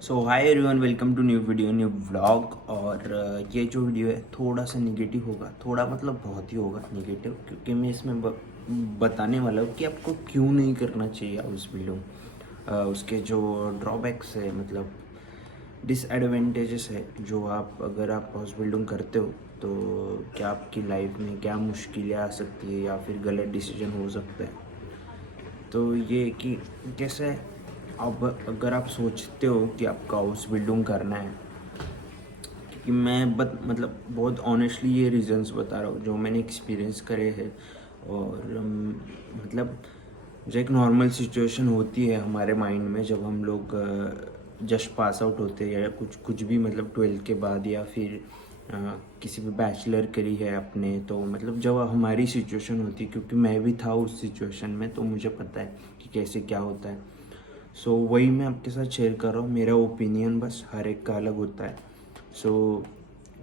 So hi everyone, welcome to new video, new vlog. और ये जो वीडियो है थोड़ा सा निगेटिव होगा, थोड़ा मतलब बहुत ही होगा निगेटिव, क्योंकि मैं इसमें बताने वाला हूँ कि आपको क्यों नहीं करना चाहिए हाउस बिल्डिंग। उसके जो ड्रॉबैक्स है, मतलब डिसएडवांटेजेस है, जो आप अगर आप हाउस बिल्डिंग करते हो तो क्या आपकी लाइफ में क्या मुश्किलें आ सकती है या फिर गलत डिसीजन हो सकता है। तो ये कि कैसे अब अगर आप सोचते हो कि आपको हाउस बिल्डिंग करना है, क्योंकि मैं मतलब बहुत ऑनेस्टली ये रीजंस बता रहा हूँ जो मैंने एक्सपीरियंस करे हैं। और मतलब जो एक नॉर्मल सिचुएशन होती है हमारे माइंड में जब हम लोग जस्ट पास आउट होते हैं या कुछ कुछ भी, मतलब 12th के बाद या फिर किसी भी बैचलर करी है अपने, तो मतलब जब हमारी सिचुएशन होती है, क्योंकि मैं भी था उस सिचुएशन में, तो मुझे पता है कि कैसे क्या होता है। सो वही मैं आपके साथ शेयर कर रहा हूँ, मेरा ओपिनियन बस हर एक का अलग होता है। सो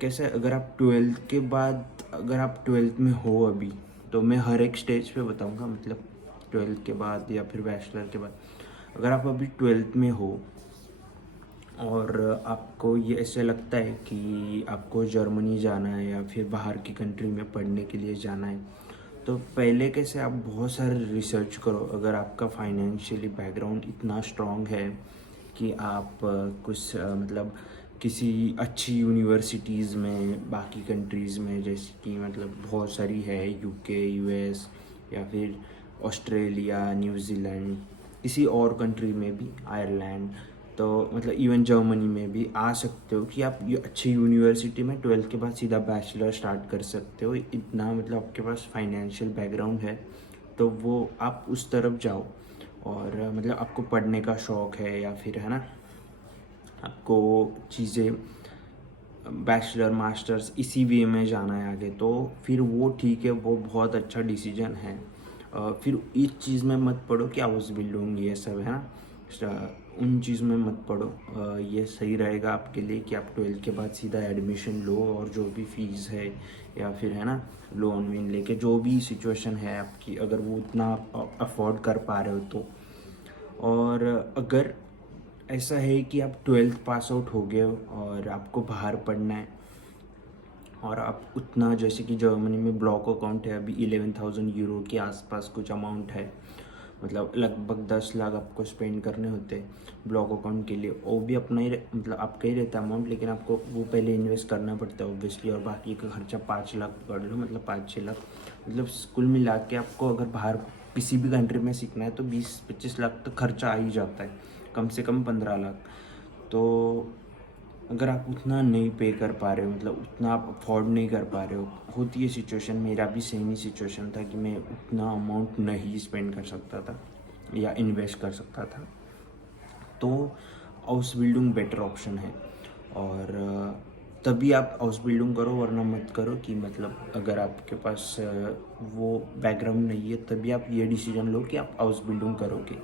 कैसे अगर आप 12th के बाद, अगर आप 12th में हो अभी, तो मैं हर एक स्टेज पे बताऊँगा, मतलब 12th के बाद या फिर बैचलर के बाद। अगर आप अभी 12th में हो और आपको ये ऐसे लगता है कि आपको जर्मनी जाना है या फिर बाहर की कंट्री में पढ़ने के लिए जाना है, तो पहले कैसे आप बहुत सारे रिसर्च करो। अगर आपका फाइनेंशियली बैकग्राउंड इतना स्ट्रांग है कि आप कुछ मतलब किसी अच्छी यूनिवर्सिटीज़ में बाकी कंट्रीज़ में, जैसे कि मतलब बहुत सारी है, यूके, यूएस या फिर ऑस्ट्रेलिया, न्यूजीलैंड, किसी और कंट्री में भी, आयरलैंड, तो मतलब इवन जर्मनी में भी आ सकते हो कि आप ये अच्छी यूनिवर्सिटी में 12th के बाद सीधा बैचलर स्टार्ट कर सकते हो। इतना मतलब आपके पास फाइनेंशियल बैकग्राउंड है तो वो आप उस तरफ जाओ। और मतलब आपको पढ़ने का शौक़ है या फिर है ना, आपको चीज़ें बैचलर मास्टर्स इसी वे में जाना है आगे, तो फिर वो ठीक है, वो बहुत अच्छा डिसीजन है। फिर इस चीज़ में मत पड़ो कि हाउस बिल्डिंग ये सब है ना, उन चीज़ में मत पड़ो। ये सही रहेगा आपके लिए कि आप 12th के बाद सीधा एडमिशन लो और जो भी फीस है या फिर है ना लोन वीन लेके, जो भी सिचुएशन है आपकी, अगर वो उतना अफोर्ड कर पा रहे हो तो। और अगर ऐसा है कि आप 12th पास आउट हो गए हो और आपको बाहर पढ़ना है और आप उतना, जैसे कि जर्मनी में ब्लॉक अकाउंट है अभी 11,000 यूरो के आसपास कुछ अमाउंट है, मतलब लगभग 10 लाख आपको स्पेंड करने होते हैं ब्लॉक अकाउंट के लिए। वो भी अपना ही मतलब आपका ही रहता है अमाउंट, लेकिन आपको वो पहले इन्वेस्ट करना पड़ता है ऑब्वियसली। और बाकी का खर्चा 5 लाख पकड़ लो, मतलब 5-6 लाख, मतलब कुल मिला के आपको अगर बाहर किसी भी कंट्री में सीखना है तो 20-25 लाख तक खर्चा आ ही जाता है, कम से कम 15 लाख। तो अगर आप उतना नहीं पे कर पा रहे हो, मतलब उतना आप अफोर्ड नहीं कर पा रहे हो, होती है सिचुएशन, मेरा भी सेम ही सिचुएशन था कि मैं उतना अमाउंट नहीं स्पेंड कर सकता था या इन्वेस्ट कर सकता था, तो हाउस बिल्डिंग बेटर ऑप्शन है। और तभी आप हाउस बिल्डिंग करो, वरना मत करो कि मतलब अगर आपके पास वो बैकग्राउंड नहीं है तभी आप ये डिसीजन लो कि आप हाउस बिल्डिंग करोगे।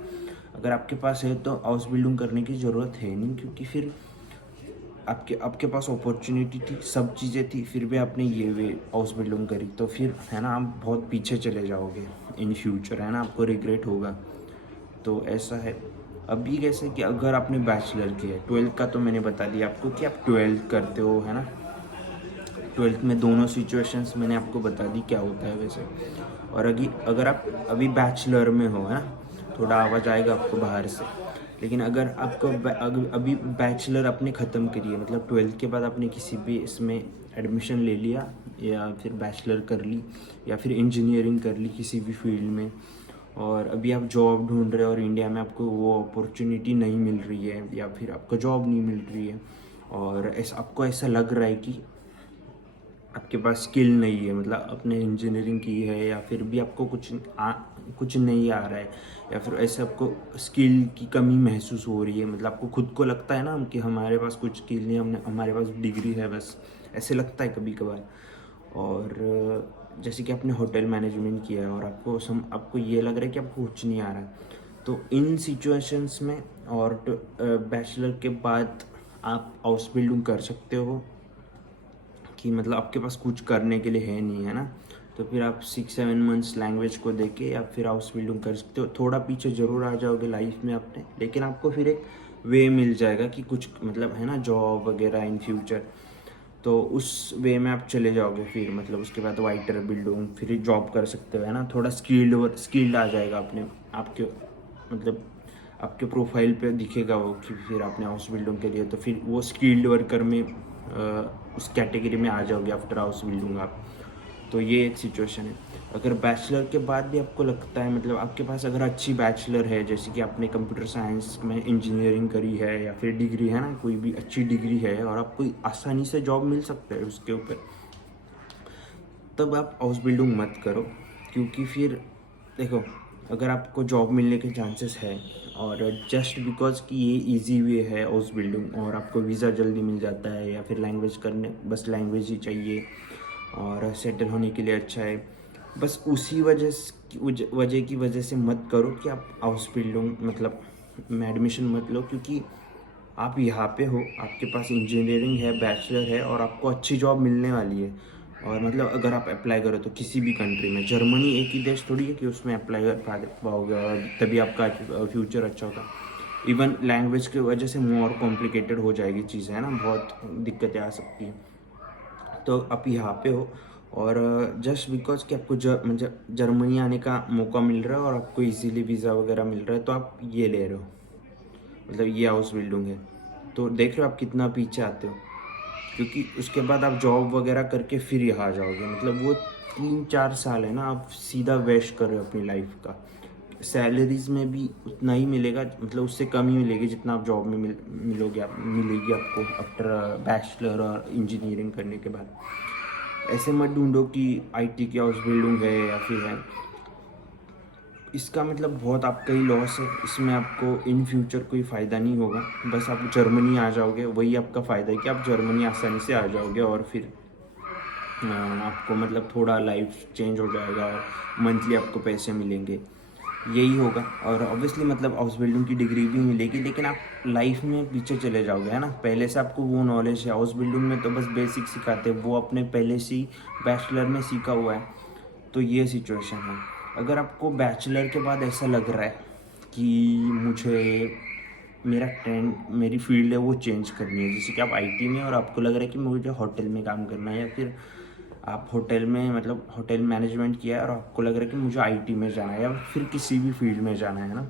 अगर आपके पास है तो हाउस बिल्डिंग करने की ज़रूरत है नहीं, क्योंकि फिर आपके आपके पास अपॉर्चुनिटी थी, सब चीज़ें थी, फिर भी आपने ये वे हाउस बिल्डिंग करी, तो फिर है ना आप बहुत पीछे चले जाओगे इन फ्यूचर, है ना, आपको रिग्रेट होगा। तो ऐसा है। अभी कैसे कि अगर आपने बैचलर किया है, 12th का तो मैंने बता दिया आपको कि आप 12th करते हो, है ना। 12th में दोनों सिचुएशंस मैंने आपको बता दी क्या होता है वैसे। और अगर आप अभी बैचलर में हो, है ना, थोड़ा आवाज़ आएगा आपको बाहर से, लेकिन अगर आपको अभी बैचलर आपने ख़त्म करी है, मतलब 12th के बाद आपने किसी भी इसमें एडमिशन ले लिया या फिर बैचलर कर ली या फिर इंजीनियरिंग कर ली किसी भी फील्ड में, और अभी आप जॉब ढूंढ रहे हो और इंडिया में आपको वो अपॉर्चुनिटी नहीं मिल रही है या फिर आपको जॉब नहीं मिल रही है, और ऐसा आपको ऐसा लग रहा है कि आपके पास स्किल नहीं है, मतलब आपने इंजीनियरिंग की है या फिर भी आपको कुछ नहीं आ रहा है, या फिर ऐसे आपको स्किल की कमी महसूस हो रही है, मतलब आपको खुद को लगता है ना कि हमारे पास कुछ स्किल नहीं, हमारे पास डिग्री है बस, ऐसे लगता है कभी कभार। और जैसे कि आपने होटल मैनेजमेंट किया है और आपको ये लग रहा है कि आपको कुछ नहीं आ रहा है, तो इन सिचुएशंस में और बैचलर के बाद आप हाउस बिल्डिंग कर सकते हो कि मतलब आपके पास कुछ करने के लिए है नहीं, है ना, तो फिर आप 6-7 मंथ्स लैंग्वेज को देके या फिर हाउस बिल्डिंग कर सकते हो। थोड़ा पीछे ज़रूर आ जाओगे लाइफ में अपने, लेकिन आपको फिर एक वे मिल जाएगा कि कुछ मतलब है ना जॉब वगैरह इन फ्यूचर, तो उस वे में आप चले जाओगे। फिर मतलब उसके बाद वाइटर बिल्डिंग फिर जॉब कर सकते हो, है ना। थोड़ा स्किल्ड आ जाएगा अपने आपके मतलब आपके प्रोफाइल पे दिखेगा वो कि फिर आपने हाउस बिल्डिंग के लिए, तो फिर वो स्किल्ड वर्कर में उस कैटेगरी में आ जाओगे आफ्टर हाउस बिल्डिंग आप। तो ये एक सिचुएशन है। अगर बैचलर के बाद भी आपको लगता है मतलब आपके पास अगर अच्छी बैचलर है, जैसे कि आपने कंप्यूटर साइंस में इंजीनियरिंग करी है या फिर डिग्री है ना, कोई भी अच्छी डिग्री है और आपको आसानी से जॉब मिल सकता है उसके ऊपर, तब आप हाउस बिल्डिंग मत करो। क्योंकि फिर देखो, अगर आपको जॉब मिलने के चांसेस है और जस्ट बिकॉज कि ये इजी वे है हाउस बिल्डिंग और आपको वीज़ा जल्दी मिल जाता है, या फिर लैंग्वेज करने बस लैंग्वेज ही चाहिए और सेटल होने के लिए अच्छा है, बस उसी वजह की वजह से मत करो कि आप हाउस बिल्डिंग मतलब में एडमिशन मत लो। क्योंकि आप यहाँ पे हो, आपके पास इंजीनियरिंग है, बैचलर है और आपको अच्छी जॉब मिलने वाली है। और मतलब अगर आप अप्लाई करो तो किसी भी कंट्री में, जर्मनी एक ही देश थोड़ी है कि उसमें अप्लाई कर पाओगे और तभी आपका फ्यूचर अच्छा होगा। इवन लैंग्वेज की वजह से मोर कॉम्प्लिकेटेड हो जाएगी चीज़ें, है ना, बहुत दिक्कतें आ सकती हैं। तो आप यहाँ पे हो और जस्ट बिकॉज कि आपको जर्मनी आने का मौका मिल रहा है और आपको इजीली वीज़ा वगैरह मिल रहा है, तो आप ये ले रहे हो, मतलब ये हाउस बिल्डिंग है। तो देख रहे हो आप कितना पीछे आते हो। क्योंकि उसके बाद आप जॉब वगैरह करके फिर यहाँ जाओगे, मतलब वो 3-4 साल है ना, आप सीधा वेस्ट कर रहे हो अपनी लाइफ का। सैलरीज में भी उतना ही मिलेगा, मतलब उससे कम ही मिलेगी जितना आप जॉब में मिलेगी आपको आफ्टर बैचलर और इंजीनियरिंग करने के बाद। ऐसे मत ढूंढो कि आईटी की हाउस बिल्डिंग है या फिर है, इसका मतलब बहुत आपका ही लॉस है। इसमें आपको इन फ्यूचर कोई फ़ायदा नहीं होगा। बस आप जर्मनी आ जाओगे, वही आपका फ़ायदा है कि आप जर्मनी आसानी से आ जाओगे और फिर आपको मतलब थोड़ा लाइफ चेंज हो जाएगा और मंथली आपको पैसे मिलेंगे, यही होगा। और ऑब्वियसली मतलब हाउस बिल्डिंग की डिग्री भी मिलेगी, लेकिन आप लाइफ में पीछे चले जाओगे, है ना। पहले से आपको वो नॉलेज है, हाउस बिल्डिंग में तो बस बेसिक सिखाते हैं, वो अपने पहले से ही बैचलर में सीखा हुआ है। तो ये सिचुएशन है। अगर आपको बैचलर के बाद ऐसा लग रहा है कि मुझे मेरा ट्रेंड मेरी फील्ड है वो चेंज करनी है, जैसे कि आप आईटी में और आपको लग रहा है कि मुझे होटल में काम करना है, या फिर आप होटल में मतलब होटल मैनेजमेंट किया है और आपको लग रहा है कि मुझे आईटी में जाना है या फिर किसी भी फील्ड में जाना है ना,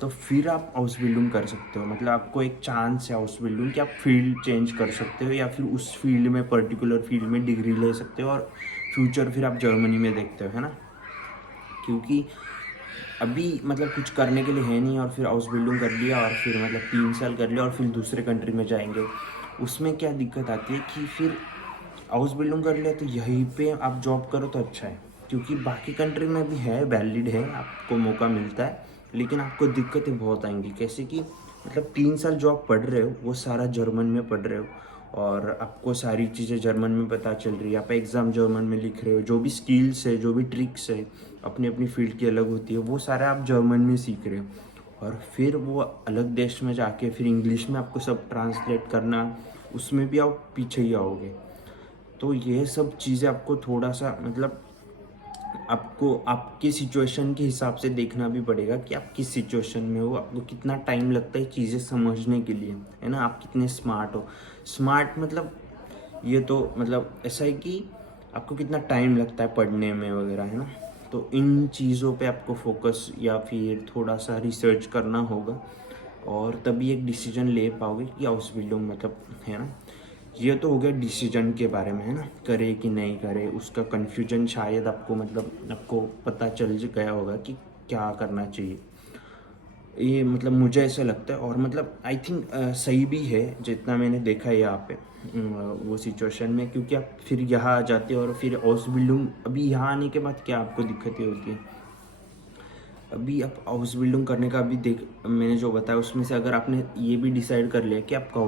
तो फिर आप हाउस बिल्डिंग कर सकते हो। मतलब आपको एक चांस है हाउस बिल्डिंग कि आप फील्ड चेंज कर सकते हो या फिर उस फील्ड में पर्टिकुलर फील्ड में डिग्री ले सकते हो और फ्यूचर फिर आप जर्मनी में देखते हो, है ना। क्योंकि अभी मतलब कुछ करने के लिए है नहीं और फिर हाउस बिल्डिंग कर लिया और फिर मतलब 3 साल कर लिया और फिर दूसरे कंट्री में जाएंगे। उसमें क्या दिक्कत आती है कि फिर हाउस बिल्डिंग कर लिया तो यहीं पे आप जॉब करो तो अच्छा है, क्योंकि बाकी कंट्री में भी है, वैलिड है, आपको मौका मिलता है, लेकिन आपको दिक्कतें बहुत आएंगी। कैसे कि मतलब 3 साल जॉब पढ़ रहे हो, वो सारा जर्मन में पढ़ रहे हो और आपको सारी चीज़ें जर्मन में पता चल रही है, आप एग्ज़ाम जर्मन में लिख रहे हो, जो भी स्किल्स है, जो भी ट्रिक्स है, अपनी अपनी फील्ड की अलग होती है, वो सारा आप जर्मन में सीख रहे हो। और फिर वो अलग देश में जाके फिर इंग्लिश में आपको सब ट्रांसलेट करना, उसमें भी आप पीछे ही आओगे। तो ये सब चीज़ें आपको थोड़ा सा मतलब आपको आपकी सिचुएशन के हिसाब से देखना भी पड़ेगा कि आप किस सिचुएशन में हो, आपको कितना टाइम लगता है चीज़ें समझने के लिए, है ना, आप कितने स्मार्ट हो। स्मार्ट मतलब ये तो मतलब ऐसा है कि आपको कितना टाइम लगता है पढ़ने में वगैरह, है ना। तो इन चीज़ों पे आपको फोकस या फिर थोड़ा सा रिसर्च करना होगा और तभी एक डिसीजन ले पाओगे कि हाउस बिल्डिंग मतलब, है ना। ये तो हो गया डिसीजन के बारे में, है ना, करे कि नहीं करे, उसका कन्फ्यूजन शायद आपको मतलब आपको पता चल गया होगा कि क्या करना चाहिए। ये मतलब मुझे ऐसा लगता है और मतलब आई थिंक सही भी है जितना मैंने देखा है यहाँ पे वो सिचुएशन में। क्योंकि आप फिर यहाँ आ जाते हो और फिर हाउस बिल्डिंग, अभी यहाँ आने के बाद क्या आपको दिक्कतें होती हैं, अभी आप हाउस बिल्डिंग करने का अभी मैंने जो बताया उसमें से अगर आपने ये भी डिसाइड कर लिया कि आपका